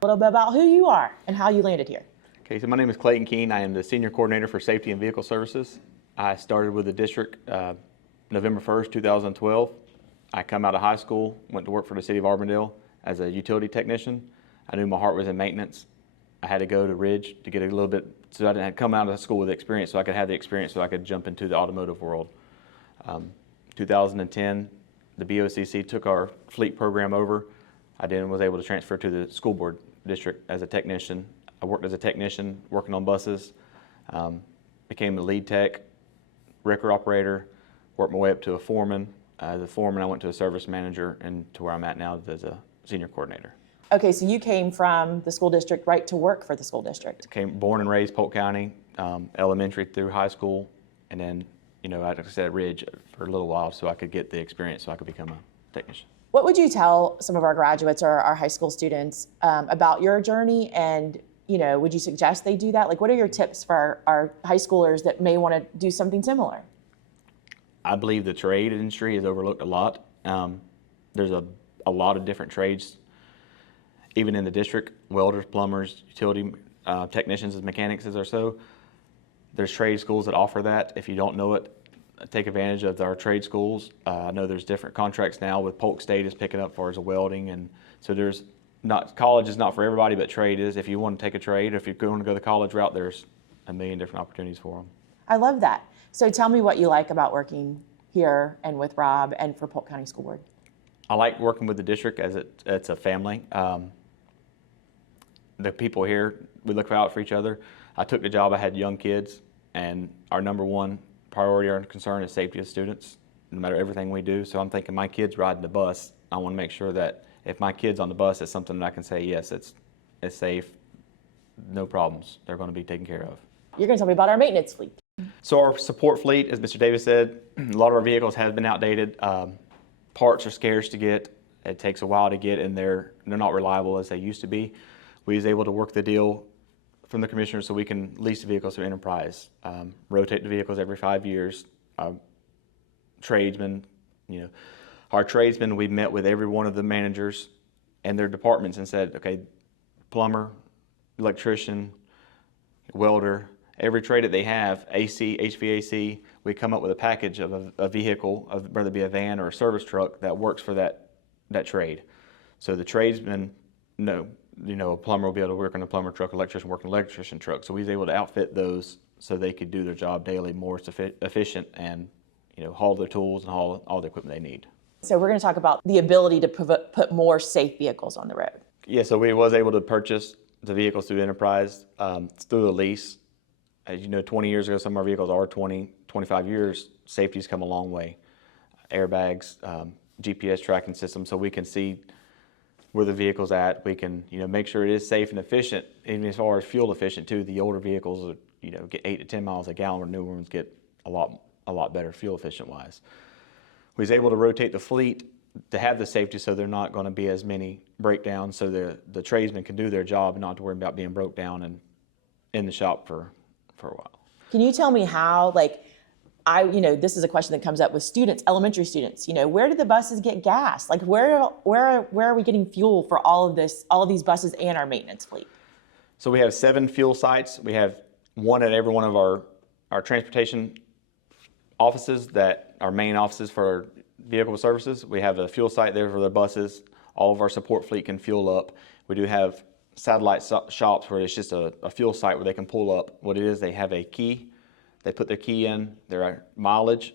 A little bit about who you are and how you landed here. Okay, so my name is Clayton Keene. I am the Senior Coordinator for Safety and Vehicle Services. I started with the district November 1st, 2012. I come out of high school, went to work for the city of Auburndale as a utility technician. I knew my heart was in maintenance. I had to go to Ridge to get a little bit, so I didn't have to come out of school with experience, so I could have the experience so I could jump into the automotive world. 2010, the BOCC took our fleet program over. I then was able to transfer to the school board district as a technician. I worked as a technician working on buses, became the lead tech, record operator, worked my way up to a foreman. As a foreman, I went to a service manager, and to where I'm at now as a senior coordinator. Okay, so you came from the school district right to work for the school district. Born and raised Polk County, elementary through high school, and then, like I said, Ridge for a little while so I could get the experience so I could become a technician. What would you tell some of our graduates or our high school students about your journey, and would you suggest they do that? Like, what are your tips for our high schoolers that may want to do something similar? I believe the trade industry is overlooked a lot. There's a lot of different trades, even in the district, welders, plumbers, utility technicians, and mechanics or so. There's trade schools that offer that. If you don't know it, take advantage of our trade schools. I know there's different contracts now with Polk State is picking up for as a welding, and so there's college is not for everybody, but trade is. If you want to take a trade, or if you're going to go the college route, there's a million different opportunities for them. I love that. So tell me what you like about working here and with Rob and for Polk County School Board. I like working with the district as it's a family. The people here, we look out for each other. I took the job, I had young kids, and our number one priority or concern is safety of students, no matter everything we do. So I'm thinking my kids riding the bus, I want to make sure that if my kid's on the bus, it's something that I can say, yes, it's safe, no problems. They're going to be taken care of. You're going to tell me about our maintenance fleet. So our support fleet, as Mr. Davis said, a lot of our vehicles have been outdated. Parts are scarce to get. It takes a while to get, and they're not reliable as they used to be. We was able to work the deal from the commissioner so we can lease the vehicles through Enterprise, rotate the vehicles every 5 years. Tradesmen, our tradesmen, we met with every one of the managers and their departments and said, okay, plumber, electrician, welder, every trade that they have, AC, HVAC, we come up with a package of a vehicle, whether it be a van or a service truck that works for that trade. So the tradesmen know, a plumber will be able to work on a plumber truck, electrician work on an electrician truck. So we was able to outfit those so they could do their job daily more efficient and haul their tools and haul all the equipment they need. So we're going to talk about the ability to put more safe vehicles on the road. Yeah, so we was able to purchase the vehicles through Enterprise, through a lease. As you know, 20 years ago, some of our vehicles are 20, 25 years. Safety's come a long way. Airbags, GPS tracking system, so we can see where the vehicle's at. We can, make sure it is safe and efficient, even as far as fuel efficient too. The older vehicles, get 8 to 10 miles a gallon, where newer ones get a lot better fuel efficient wise. We was able to rotate the fleet to have the safety so they're not going to be as many breakdowns, so the tradesmen can do their job and not to worry about being broke down and in the shop for a while. Can you tell me how, this is a question that comes up with students, elementary students, where do the buses get gas? Like where are we getting fuel for all of these buses and our maintenance fleet? So we have 7 fuel sites. We have one at every one of our transportation offices that are main offices for vehicle services. We have a fuel site there for the buses. All of our support fleet can fuel up. We do have satellite shops where it's just a fuel site where they can pull up. What it is, they have a key. They put their key in, their mileage,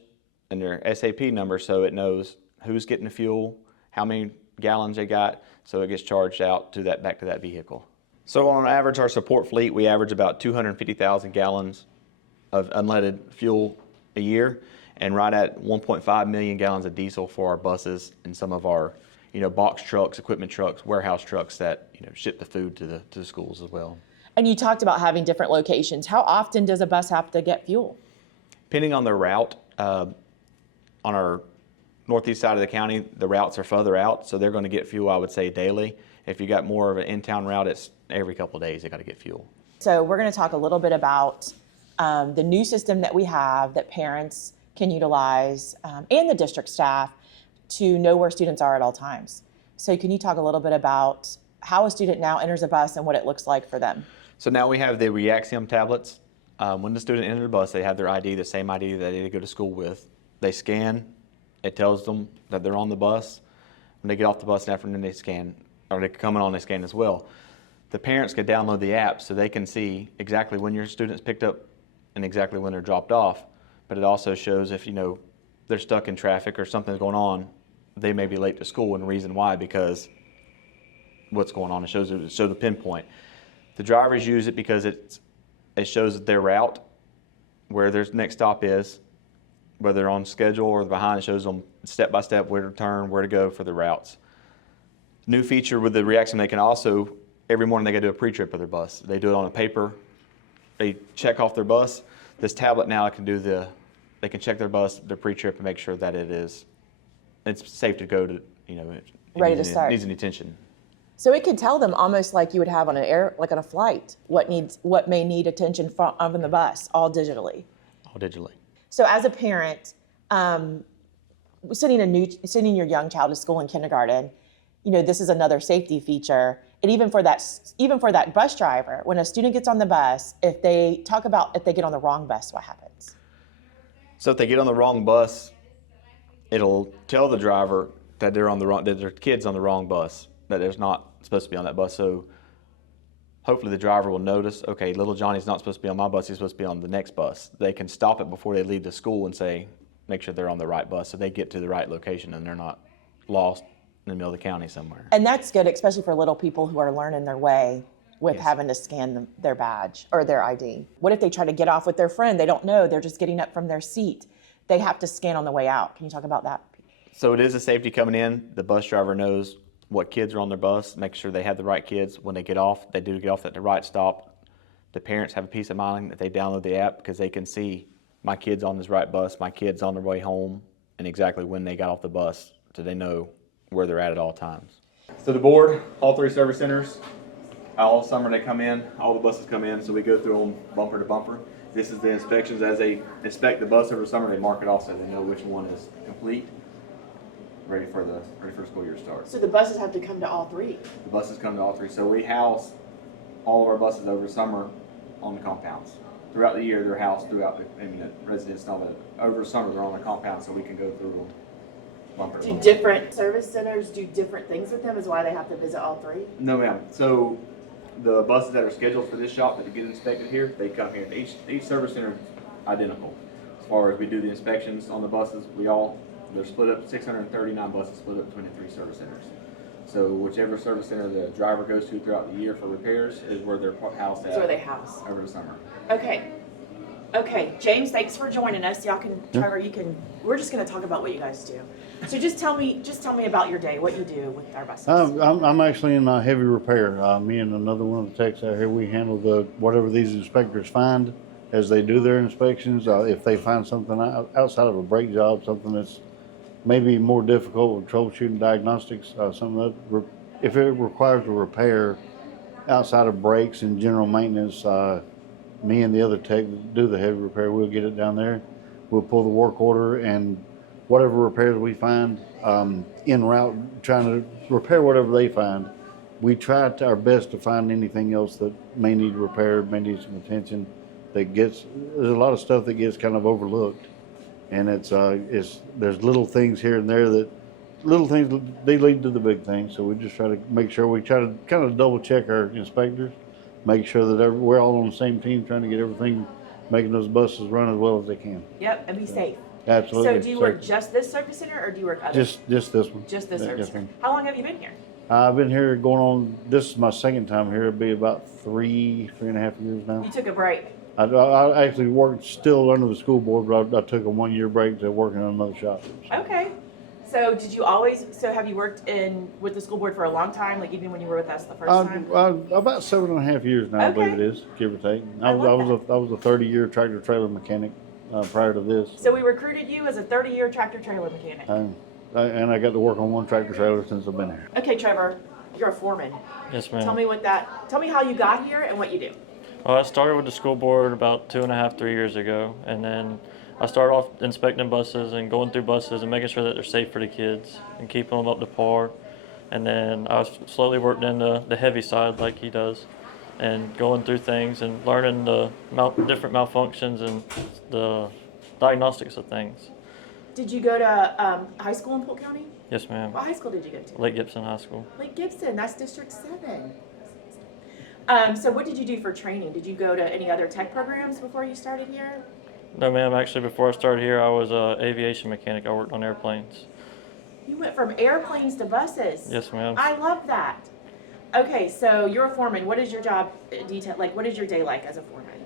and their SAP number, so it knows who's getting the fuel, how many gallons they got, so it gets charged out to back to that vehicle. So on average, our support fleet, we average about 250,000 gallons of unleaded fuel a year, and right at 1.5 million gallons of diesel for our buses and some of our box trucks, equipment trucks, warehouse trucks that ship the food to the schools as well. And you talked about having different locations. How often does a bus have to get fuel? Depending on their route, on our northeast side of the county, the routes are further out, so they're going to get fuel, I would say, daily. If you got more of an in-town route, it's every couple of days they got to get fuel. So we're going to talk a little bit about the new system that we have that parents can utilize and the district staff to know where students are at all times. So can you talk a little bit about how a student now enters a bus and what it looks like for them? So now we have the Reaxium tablets. When the student enters the bus, they have their ID, the same ID that they go to school with. They scan. It tells them that they're on the bus. When they get off the bus in the afternoon, they scan, or they come on, they scan as well. The parents can download the app so they can see exactly when your student's picked up and exactly when they're dropped off. But it also shows if, they're stuck in traffic or something's going on, they may be late to school, and the reason why, because what's going on. It shows the pinpoint. The drivers use it because it shows their route, where their next stop is, whether they're on schedule or behind. It shows them step by step where to turn, where to go for the routes. New feature with the Reaxium, they can also, every morning they got to do a pre-trip of their bus. They do it on a paper. They check off their bus. This tablet now can do they can check their bus, their pre-trip, and make sure that it's safe to go to, Ready to start. Needs any attention. So it could tell them almost like you would have on like on a flight, what may need attention from on the bus, all digitally. All digitally. So as a parent, sending your young child to school in kindergarten, this is another safety feature. And even for that bus driver, when a student gets on the bus, if they get on the wrong bus, what happens? So if they get on the wrong bus, it'll tell the driver that that their kid's on the wrong bus, that there's not supposed to be on that bus. So hopefully the driver will notice, okay, little Johnny's not supposed to be on my bus, he's supposed to be on the next bus. They can stop it before they leave the school and make sure they're on the right bus so they get to the right location and they're not lost in the middle of the county somewhere. And that's good, especially for little people who are learning their way with Yes. having to scan their badge or their ID. What if they try to get off with their friend? They don't know, they're just getting up from their seat. They have to scan on the way out. Can you talk about that? So it is a safety coming in. The bus driver knows what kids are on their bus, make sure they have the right kids. When they get off, they do get off at the right stop. The parents have a peace of mind that they download the app because they can see my kid's on this right bus, my kid's on their way home, and exactly when they got off the bus, so they know where they're at all times. So the board, all 3 service centers, all summer they come in, all the buses come in, so we go through them bumper to bumper. This is the inspections. As they inspect the bus over the summer, they mark it off so they know which one is complete, ready for school year start. So the buses have to come to all 3. The buses come to all 3. So we house all of our buses over summer on the compounds. Throughout the year, they're housed throughout the residents know that over summer they're on the compound, so we can go through them bumper to Do bumper. different service centers do different things with them is why they have to visit all 3? No, ma'am. So the buses that are scheduled for this shop that get inspected here, they come here. Each service center is identical. As far as we do the inspections on the buses, they're split up, 639 buses split up between the 3 service centers. So whichever service center the driver goes to throughout the year for repairs is where they're housed at. That's where they house. Over the summer. Okay, James, thanks for joining us. Y'all can, Trevor, we're just gonna talk about what you guys do. So just tell me about your day, what you do with our buses. I'm actually in heavy repair. Me and another one of the techs out here, we handle whatever these inspectors find as they do their inspections. If they find something outside of a brake job, something that's maybe more difficult with troubleshooting diagnostics, if it requires a repair outside of brakes and general maintenance, me and the other tech that do the heavy repair, we'll get it down there. We'll pull the work order and whatever repairs we find en route, trying to repair whatever they find. We try our best to find anything else that may need repair, may need some attention. There's a lot of stuff that gets kind of overlooked, and there's little things here and there they lead to the big things. So we just try to make sure we try to kind of double check our inspectors, make sure that we're all on the same team, trying to get everything, making those buses run as well as they can. Yep, and be safe. Absolutely. So do you work just this service center or do you work other? Just this one. Just this Yeah, service yes, center. ma'am. How long have you been here? I've been here this is my second time here. It'll be about 3.5 years now. You took a break. I actually worked still under the school board, but I took a 1-year break to working on another shop. Okay. So have you worked with the school board for a long time, like even when you were with us the first time? About 7.5 years now, I believe it Okay. is, give or take. I I love was a 30-year tractor trailer mechanic prior to this. So we recruited you as a 30-year tractor trailer mechanic. And I got to work on one tractor trailer since I've been here. Okay, Trevor, you're a foreman. Yes, ma'am. Tell me how you got here and what you do. Well, I started with the school board about 2.5, 3 years ago, and then I started off inspecting buses and going through buses and making sure that they're safe for the kids and keeping them up to par. And then I was slowly working in the heavy side like he does, and going through things and learning the different malfunctions and the diagnostics of things. Did you go to high school in Polk County? Yes, ma'am. What high school did you go to? Lake Gibson High School. Lake Gibson, that's District 7. So what did you do for training? Did you go to any other tech programs before you started here? No, ma'am. Actually, before I started here, I was an aviation mechanic. I worked on airplanes. You went from airplanes to buses. Yes, ma'am. I love that. Okay, so you're a foreman. What is your job detail? Like, what is your day like as a foreman?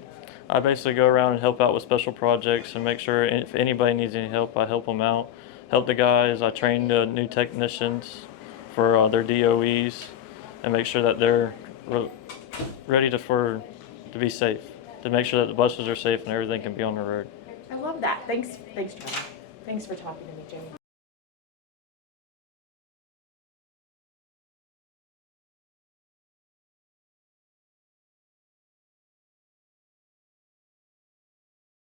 I basically go around and help out with special projects and make sure if anybody needs any help, I help them out. Help the guys. I train the new technicians for their DOEs and make sure that they're ready to be safe, to make sure that the buses are safe and everything can be on the road. I love that. Thanks, John. Thanks for talking to me, Jamie.